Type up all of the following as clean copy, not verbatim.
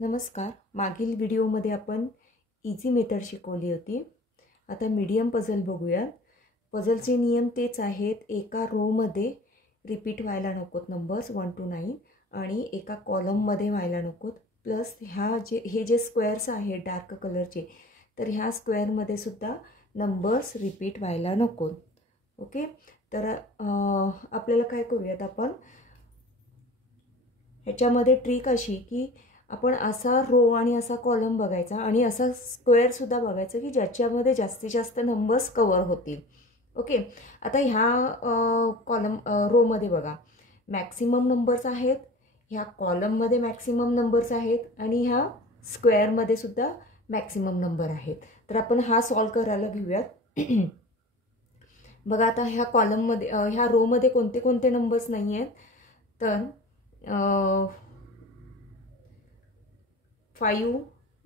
नमस्कार. मागील व्हिडिओमध्ये आपण इझी मेथड शिकवली होती. आता मीडियम पझल बघूया. पझलचे नियम तेच आहेत. एका रोमध्ये रिपीट व्हायला नकोत नंबर्स 1 to 9 आणि एका कॉलममध्ये व्हायला नकोत. प्लस हे जे स्क्वेअर्स आहेत डार्क कलरचे, तर ह्या स्क्वेअरमध्ये सुद्धा नंबर्स रिपीट व्हायला नकोत. ओके. तर आपल्याला काय करूयात आपण ह्याच्यामध्ये ट्रिक अशी की आपण असा रो आणि असा कॉलम बघायचा आणि असा स्क्वेअर सुद्धा बघायचा की ज्याच्यामध्ये जास्तीत जास्त नंबर्स कव्हर होतील. ओके. आता ह्या रोमध्ये बघा मॅक्सिमम नंबर्स आहेत, ह्या कॉलममध्ये मॅक्सिमम नंबर्स आहेत आणि ह्या स्क्वेअरमध्ये सुद्धा मॅक्सिमम नंबर आहेत. तर आपण हा सॉल्व करायला घेऊयात. बघा आता ह्या कॉलममध्ये ह्या रोमध्ये कोणते कोणते नंबर्स नाही आहेत. तर 5,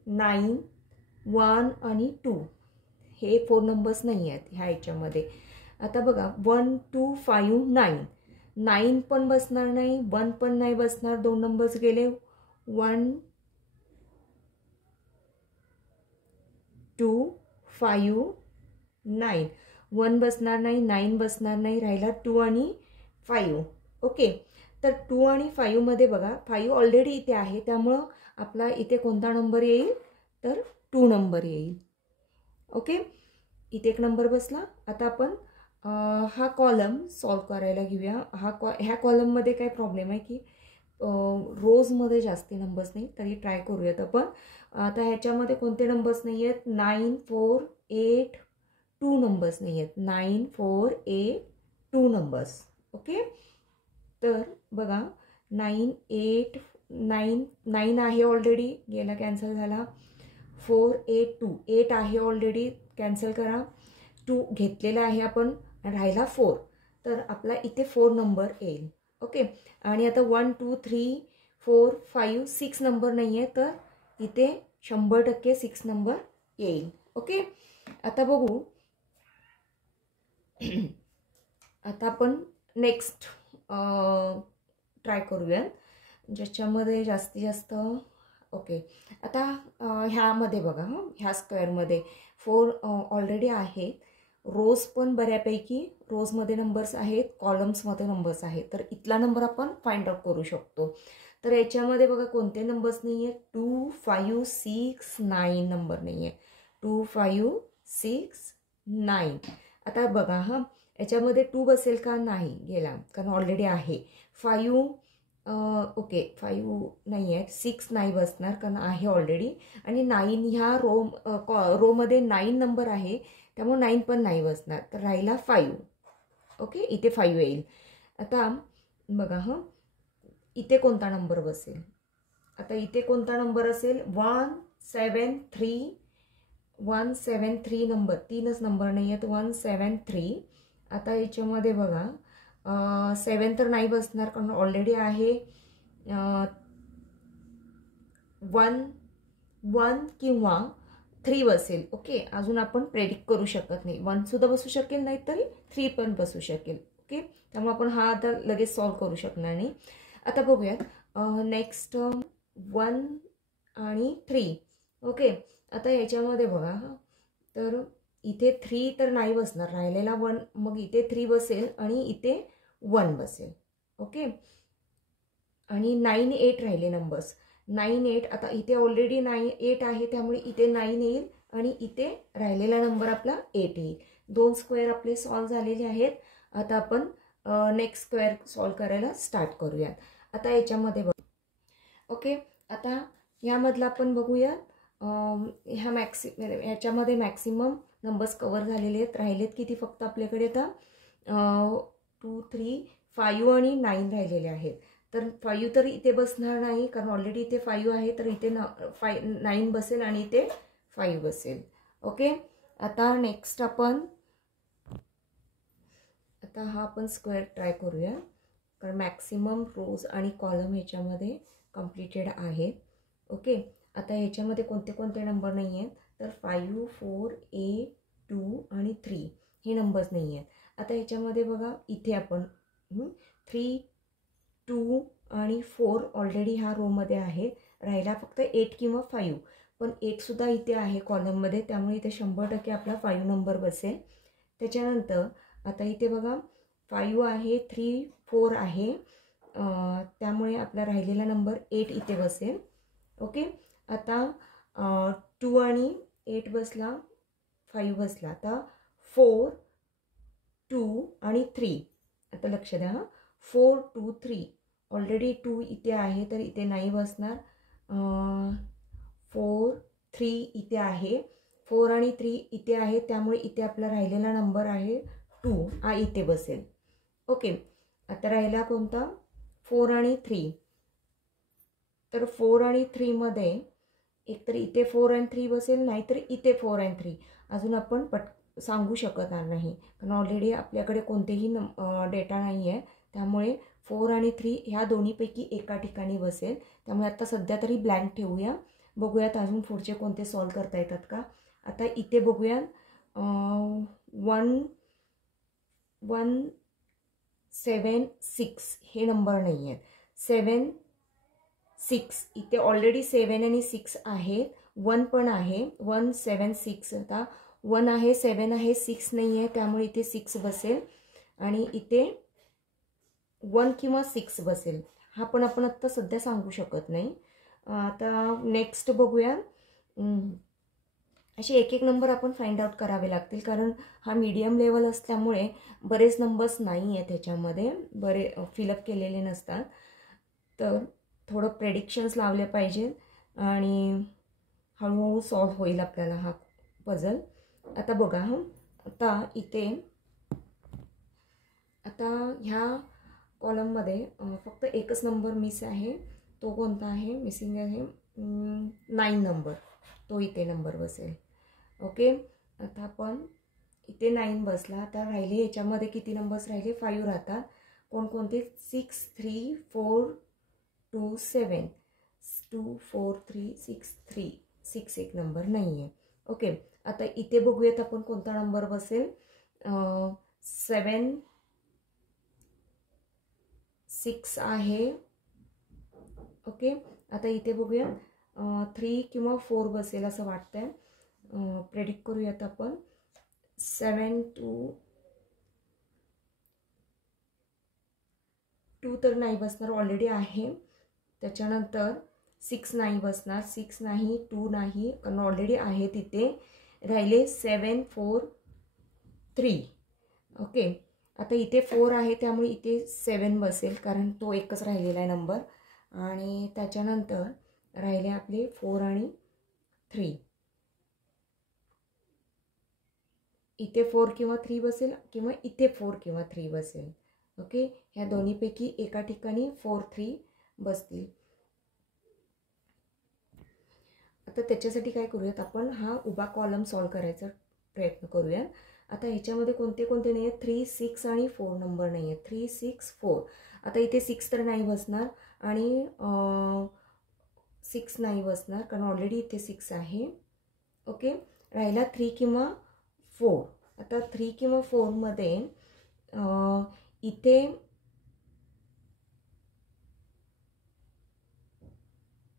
9, 1 आणि 2 हे 4 नंबर्स नाही आहेत ह्या ह्याच्यामध्ये. आता बघा 1, 2, 5, 9. 9 पण बसणार नाही, 1 पण नाही बसणार. 2 नंबर्स गेले. 1, 2, 5, 9. 1 बसणार नाही, 9 बसणार नाही, राहिला 2 आणि 5. ओके. तर 2 आणि 5 मध्ये बघा 5 ऑलरेडी इथे आहे, त्यामुळं आपला इथे कोणता नंबर येईल तर 2 नंबर येईल. ओके. इथे एक नंबर बसला. आता आपण हा कॉलम सॉल्व करायला घेऊया. ह्या कॉलममध्ये काय प्रॉब्लेम आहे की रोजमध्ये जास्ती नंबर्स नाही, तरी ट्राय करूयात आपण. आता ह्याच्यामध्ये कोणते नंबर्स नाही आहेत. 9, 4, 8, 2 नंबर्स नाही आहेत. 9, 4, 8, 2 नंबर्स. ओके. तर बघा 9, 8, 9 आहे ऑलरेडी, गेला कॅन्सल झाला. 4, 8, 2 8 आहे ऑलरेडी, कॅन्सल करा. 2 घेतलेला आहे आपण, राहिला 4. तर आपला इथे 4 नंबर येईल. ओके. आणि आता 1, 2, 3, 4, 5, 6 नंबर नाही आहे, तर इथे 100% 6 नंबर येईल. ओके. आता बघू. आता आपण नेक्स्ट ट्राय करूया ज्याच्यामध्ये जास्तीत जास्त. ओके. आता ह्यामध्ये बघा, ह्या स्क्वेअरमध्ये 4 ऑलरेडी आहे. रोज पण बऱ्यापैकी रोजमध्ये नंबर्स आहेत, कॉलम्समध्ये नंबर्स आहेत. तर इथला नंबर आपण फाइंड आउट करू शकतो. तर याच्यामध्ये बघा कोणते नंबर्स नाही आहेत. 2, 5, 6, 9 नंबर नाही आहे. 2, 5, 6, 9. आता बघा याच्यामध्ये 2 बसेल का, नाही गेला, कारण ऑलरेडी आहे. 5 ओके 5 नाही आहे. 6 नाही बसणार कारण आहे ऑलरेडी. आणि 9 ह्या रोमध्ये 9 नंबर आहे, त्यामुळे 9 पण नाही बसणार, तर राहिला 5. ओके. इथे 5 येईल. आता बघा इथे कोणता नंबर बसेल. आता इथे कोणता नंबर असेल. 173 173 नंबर, 3च नंबर नाही आहेत. 173. आता याच्यामध्ये बघा 7 तर नाही बसणार कारण ऑलरेडी आहे. 1 किंवा 3 बसेल. ओके. अजून आपण प्रेडिक्ट करू शकत नाही. 1 सुद्धा बसू शकेल, नाही तरी 3 पण बसू शकेल. ओके. त्यामुळे आपण हा आता लगेच सॉल्व करू शकणार नाही. आता बघूयात नेक्स्ट 1 आणि 3. ओके. आता याच्यामध्ये बघा तर इथे 3 तर नाही बसणार, राहिलेला 1. मग इथे 3 बसेल आणि इथे 1 बसेल. ओके. आणि 9, 8 राहिले नंबर्स. 9, 8. आता इथे ऑलरेडी 8 आहे, त्यामुळे इथे 9 येईल आणि इथे राहिलेला नंबर आपला 8 येईल. 2 स्क्वेअर आपले सॉल्व झालेले आहेत. आता आपण नेक्स्ट स्क्वेअर सॉल्व करायला स्टार्ट करूयात. आता याच्यामध्ये बघ. ओके. आता ह्यामधला आपण बघूया. ह्याच्यामध्ये मॅक्सिमम नंबर्स कव्हर झालेले आहेत. राहिलेत किती फक्त आपल्याकडे आता 2, 3, 5 आणि 9 राहिलेले आहेत. तर 5 तर इथे बसणार नाही कारण ऑलरेडी इथे 5 आहे, तर इथे 9 बसेल आणि इथे 5 बसेल. ओके. आता नेक्स्ट आपण हा आपण स्क्वेअर ट्राय करूया, कारण मॅक्सिमम रोज आणि कॉलम ह्याच्यामध्ये कम्प्लिटेड आहे. ओके. आता ह्याच्यामध्ये कोणते कोणते नंबर नाही आहेत तर 5, 4, 8, 2 आणि 3 हे नंबर्स नाही आहेत. आता ह्याच्यामध्ये बघा इथे आपण 3, 2 आणि 4 ऑलरेडी ह्या रोमध्ये आहेत, राहिला फक्त 8 किंवा 5, पण 8सुद्धा इथे आहे कॉलममध्ये, त्यामुळे इथे 100% आपला 5 नंबर बसेल. त्याच्यानंतर आता इथे बघा 5 आहे, 3, 4 आहे, त्यामुळे आपला राहिलेला नंबर 8 इथे बसेल. ओके, आता 2 आणि 8 बसला, 5 बसला. आता 4, 2 आणि 3. आता लक्ष द्या, 4, 2, 3. ऑलरेडी 2 इथे आहे, तर इथे नाही बसणार. 4, 3 इथे आहे, 4 आणि 3 इथे आहे, त्यामुळे इथे आपला राहिलेला नंबर आहे 2, हा इथे बसेल. ओके, आता राहिला कोणता? 4 आणि 3. तर 4 आणि 3 मध्ये एकतर इथे 4 आणि 3 बसेल, नाहीतर इथे 4 आणि 3. अजून आपण सांगू शकणार नाही, कारण ऑलरेडी आपल्याकडे कोणतेही डेटा नाही आहे, त्यामुळे 4 आणि 3 ह्या दोन्हीपैकी एका ठिकाणी बसेल. त्यामुळे आता सध्या तरी ब्लँक ठेवूया, बघूयात अजून पुढचे कोणते सॉल्व करता येतात का. आता इथे बघूया 1, 7, 6 हे नंबर नाही आहेत. 7, 6 इथे ऑलरेडी 7 आणि 6 आहेत. 1 पण आहे, 1, 7, 6. आता 1 आहे, 7 आहे, 6 नाही आहे, त्यामुळे इथे 6 बसेल आणि इथे 1 किंवा 6 बसेल. हा पण आपण आत्ता सध्या सांगू शकत नाही. आता नेक्स्ट बघूया. असे एक एक नंबर आपण फाइंड आउट करावे लागतील, कारण हा मीडियम लेवल असल्यामुळे बरेच नंबर्स नाही आहेत त्याच्यामध्ये, बरे फिलअप केलेले नसतात. तर थोडं प्रेडिक्शन्स लावले पाहिजेत आणि हळूहळू सॉल्व होईल आपल्याला हा पझल. आता बघा, आता इथे आता ह्या कॉलममध्ये फक्त एकच नंबर मिस आहे. तो कोणता आहे? मिसिंग आहे 9 नंबर, तो इथे नंबर बसेल. ओके, आता आपण इथे 9 बसला. आता राहिली याच्यामध्ये किती नंबर्स राहिले? 5 राहतात. कोणकोणते? 6, 3, 4, 2, 7. 2, 4, 3, 6, 3. 6 एक नंबर नाही आहे. ओके, आता इथे बघूयात आपण कोणता नंबर बसेल. 7, 6 आहे. ओके, आता इथे बघूया 3 किंवा 4 बसेल असं वाटतंय. प्रेडिक्ट करूयात आपण. 7, 2 तर नाही बसणार, ऑलरेडी आहे. त्याच्यानंतर 6 नाही बसणार, 6 नाही, 2 नाही, कारण ऑलरेडी आहे तिथे. राहिले 7, 4, 3. ओके, आता इथे 4 आहे, त्यामुळे इथे 7 बसेल, कारण तो एकच राहिलेला आहे नंबर. आणि त्याच्यानंतर राहिले आपले 4 आणि 3. इथे 4 किंवा 3 बसेल, किंवा इथे 4 किंवा 3 बसेल. ओके, ह्या दोन्हीपैकी एका ठिकाणी 4, 3 बसतील. आता त्याच्यासाठी काय करूयात आपण, हा उभा कॉलम सॉल्व करायचा प्रयत्न करूया. आता ह्याच्यामध्ये कोणते कोणते नाही आहेत? 3, 6 आणि 4 नंबर नाही आहेत. 3, 6, 4. आता इथे 6 तर नाही बसणार आणि 6 नाही बसणार, कारण ऑलरेडी इथे 6 आहे. ओके, राहिला 3 किंवा 4. आता 3 किंवा 4 मध्ये इथे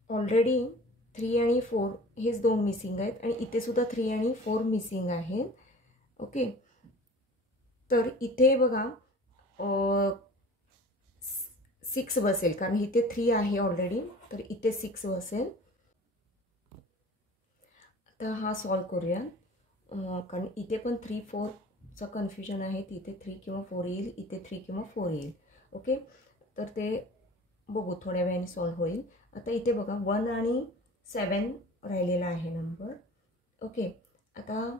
ऑलरेडी 3 आणि 4 हेच दोन मिसिंग आहेत, आणि इथे सुद्धा 3 आणि 4 मिसिंग आहेत. ओके, तर इथे बघा 6 बसेल, कारण इथे 3 आहे ऑलरेडी, तर इथे 6 बसेल. आता हा सॉल्व करूया, कारण इथे पण 3, 4चं कन्फ्युजन आहे. इथे 3 किंवा 4 येईल, इथे 3 किंवा 4 येईल. ओके, तर ते बघू, थोड्या वेळाने सॉल्व होईल. आता इथे बघा 1 आणि 7 राहिलेला आहे नंबर. ओके, आता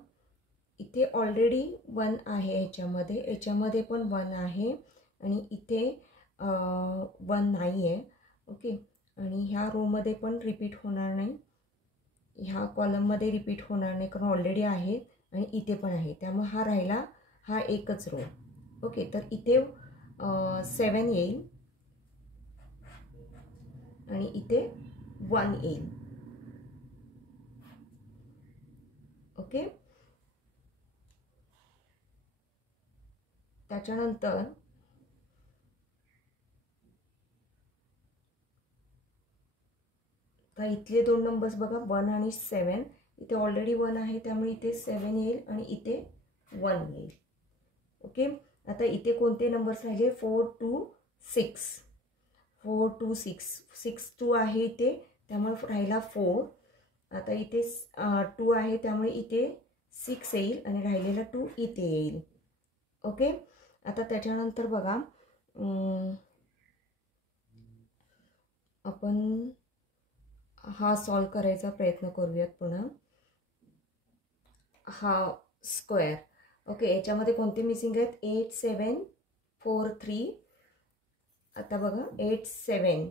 इथे ऑलरेडी 1 आहे, याच्यामध्ये पण 1 आहे, आणि इथे 1 नाही आहे. ओके, आणि ह्या रोमध्ये पण रिपीट होणार नाही, ह्या कॉलममध्ये रिपीट होणार नाही, कारण ऑलरेडी आहे, आणि इथे पण आहे, त्यामुळे हा राहिला हा एकच रो. ओके, तर इथे 7 येईल आणि इथे 1 येईल. ओके, त्याच्यानंतर आता इथले दोन नंबर्स बघा 1 आणि 7, इथे ऑलरेडी 1 आहे त्यामुळे इथे 7 येईल आणि इथे 1 येईल. ओके, आता इथे कोणते नंबर्स राहिले 4 2 6, 4 2 6, 6 2 आहे इथे त्यामुळे राहिला 4. आता इथे 2 आहे त्यामुळे इथे 6 येईल आणि राहिलेला 2 इथे येईल. ओके, आता त्याच्यानंतर बघा आपण हा सॉल्व करायचा प्रयत्न करूयात पुन्हा. हा स्क्वेअर. ओके, याच्यामध्ये कोणते मिसिंग आहेत 8 7 4 3. आता बघा 8 7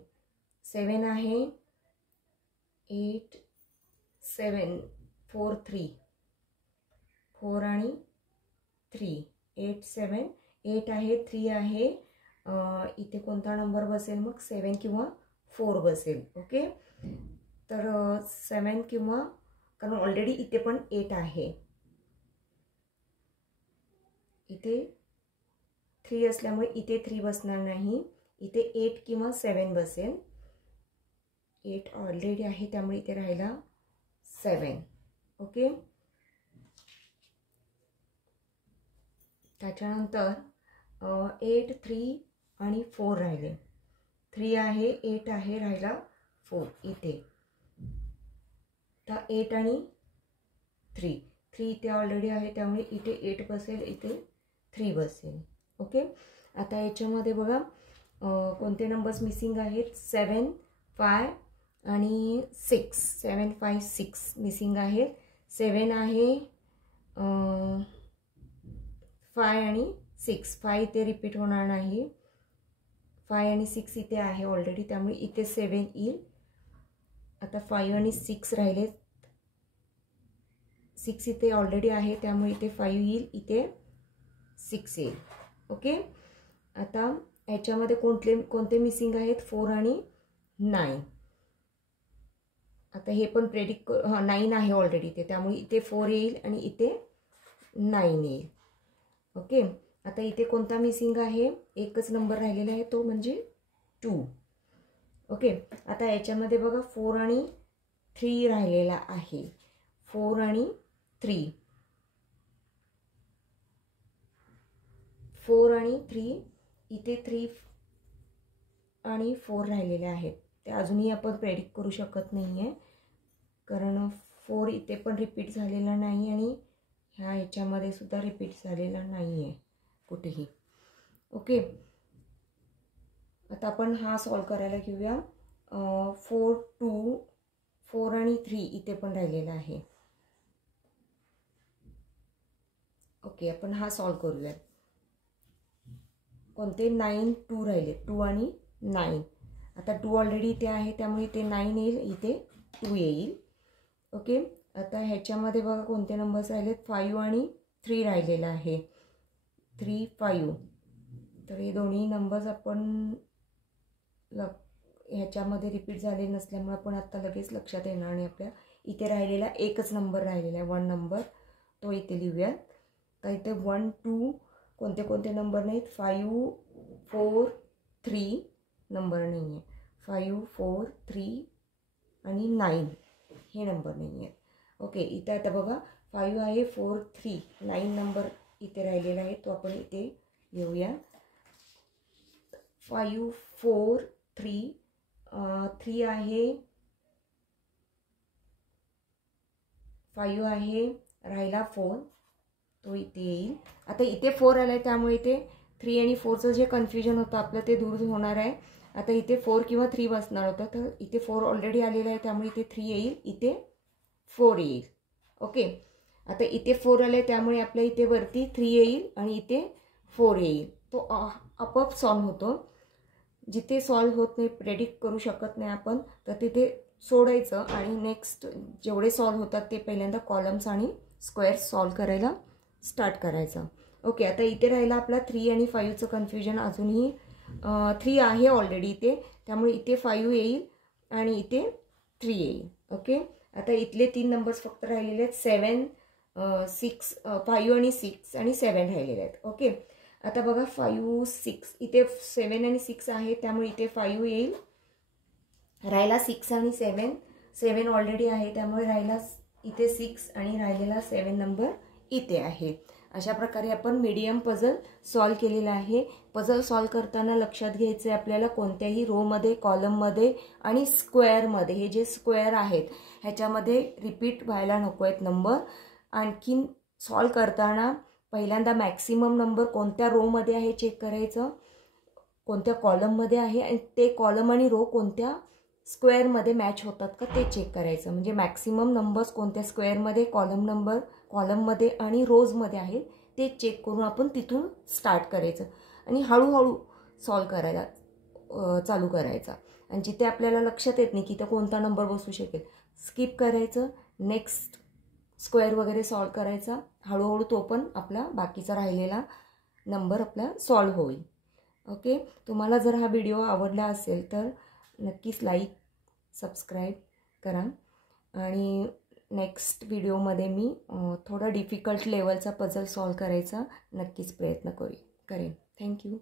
7 आहे 8 7 4 3 4 आणि 3 8 7 8 आहे 3 आहे इथे कोणता नंबर बसेल मग 7 किंवा 4 बसेल. ओके, तर 7 किंवा कारण ऑलरेडी इथे पण 8 आहे, इथे 3 असल्यामुळे इथे 3 बसणार नाही, इथे 8 किंवा 7 बसेल. 8 ऑलरेडी आहे त्यामुळे इथे राहिला 7. ओके, त्याच्यानंतर 8 3 आणि 4 राहिले. 3 आहे 8 आहे राहिला 4 इथे. तर 8 आणि 3 इथे ऑलरेडी आहे त्यामुळे इथे 8 बसेल, इथे 3 बसेल. ओके, आता याच्यामध्ये बघा कोणते नंबर्स मिसिंग आहेत 7 5 आणि 6. 7 5 6 मिसिंग आहेत. 7 आहे 5 आणि 6. 5 इथे रिपीट होणार नाही, 5 आणि 6 इथे आहे ऑलरेडी त्यामुळे इथे 7 येईल. आता 5 आणि 6 राहिले, 6 इथे ऑलरेडी आहे त्यामुळे इथे 5 येईल, इथे 6 येईल. ओके, आता याच्यामध्ये कोणते मिसिंग आहेत 4 आणि 9. आता हे पण प्रेडिक्ट 9 आहे ऑलरेडी इथे त्यामुळे इथे 4 येईल आणि इथे 9 येईल. ओके, आता इथे कोणता मिसिंग आहे एकच नंबर राहिलेला आहे तो म्हणजे 2. ओके, आता याच्यामध्ये बघा 4 आणि 3 राहिलेला आहे. 4 आणि 3 4 आणि 3 इथे 3 आणि 4 राहिलेले आहेत. ते अजूनही आपण प्रेडिक्ट करू शकत नाही आहे कारण 4 इथे पण रिपीट झालेला नाही आणि ह्या ह्याच्यामध्ये सुद्धा रिपीट झालेला नाही आहे कुठेही. ओके, आता आपण हा सॉल्व करायला घेऊया. 4 2 4 आणि 3 इथे पण राहिलेला आहे. ओके, आपण हा सॉल्व करूया. कोणते 9 2 राहिले, 2 आणि 9. आता 2 ऑलरेडी इथे आहे त्यामुळे इथे 9 येईल, इथे 2 येईल. ओके, आता ह्याच्यामध्ये बघा कोणते नंबर्स राहिलेत 5 आणि 3 राहिलेला आहे. 3 5. तर हे दोन्ही नंबर्स आपण ह्याच्यामध्ये रिपीट झाले नसल्यामुळे आपण आत्ता लगेच लक्षात येणार नाही आपल्या. इथे राहिलेला एकच नंबर राहिलेला आहे 1 नंबर, तो इथे लिहूयात. तर इथे 1 2 कोणते कोणते नंबर नाहीत 5 4 3 नंबर नाही आहे. 5 4 3 आणि 9 हे नंबर नाही आहेत. ओके, इथे आता बघा 5 आहे 4 3 9 नंबर इथे राहिलेला आहे तो आपण इथे लिहूया. 5 4 3 3 आहे 5 आहे राहिला 4 तो इथे येईल. आता इथे 4 आला आहे त्यामुळे इथे 3 आणि 4चं जे कन्फ्युजन होतं आपलं ते दूर होणार आहे. आता इथे 4 किंवा 3 बसणार होतं तर इथे 4 ऑलरेडी आलेला आहे त्यामुळे इथे 3 येईल, इथे 4 येईल. ओके, आता इथे 4 आले त्यामुळे आपल्या इथे वरती 3 येईल आणि इथे 4 येईल. तो आपोआप सॉल्व होतो. जिथे सॉल्व होत नाही प्रेडिक्ट करू शकत नाही आपण तर तिथे सोडायचं आणि नेक्स्ट जेवढे सॉल्व होतात ते पहिल्यांदा कॉलम्स आणि स्क्वेअर्स सॉल्व करायला स्टार्ट करायचं. ओके, आता इथे राहिला आपला 3 आणि 5चं कन्फ्युजन. अजूनही 3 आहे ऑलरेडी इथे त्यामुळे इथे 5 येईल आणि इथे 3 येईल. ओके, आता इथले 3 नंबर्स फक्त राहिलेले आहेत 7 6 5 आणि 6 आणि 7 राहिलेले आहेत. ओके, आता बघा 5 6 इथे 7 आणि 6 आहे त्यामुळे इथे 5 येईल, राहिला 6 आणि 7 7 ऑलरेडी आहे, त्यामुळे राहिला इथे 6 आणि राहिलेला 7 नंबर इथे आहे. अशा प्रकारे आपण मीडियम पझल सॉल्व केलेला आहे. पझल सॉल्व करताना लक्षात घ्यायचं आहे आपल्याला कोणत्याही रोमध्ये, कॉलममध्ये आणि स्क्वेअरमध्ये, हे जे स्क्वेअर आहेत ह्याच्यामध्ये रिपीट व्हायला नको आहेत नंबर. आणखीन सॉल्व करताना पहिल्यांदा मॅक्सिमम नंबर कोणत्या रोमध्ये आहे चेक करायचं, कोणत्या कॉलममध्ये आहे, आणि ते कॉलम आणि रो कोणत्या स्क्वेअरमध्ये मॅच होतात का ते चेक करायचं. म्हणजे मॅक्सिमम नंबर्स कोणत्या स्क्वेअरमध्ये, कॉलममध्ये आणि रोजमध्ये आहेत ते चेक करून आपण तिथून स्टार्ट करायचं आणि हळूहळू सॉल्व करायला चालू करायचा. आणि जिथे आपल्याला लक्षात येत नाही की इथं कोणता नंबर बसू शकेल स्किप करायचं, नेक्स्ट स्क्वेअर वगैरे सॉल्व करायचा. हळूहळू तो पण आपला बाकीचा राहिलेला नंबर आपला सॉल्व होईल. ओके, तुम्हाला जर हा व्हिडिओ आवडला असेल तर नक्कीच लाईक, सबस्क्राईब करा. आणि नेक्स्ट व्हिडिओमध्ये मी थोडा डिफिकल्ट लेवलचा पझल सॉल्व करायचा नक्कीच प्रयत्न करेन. थँक्यू.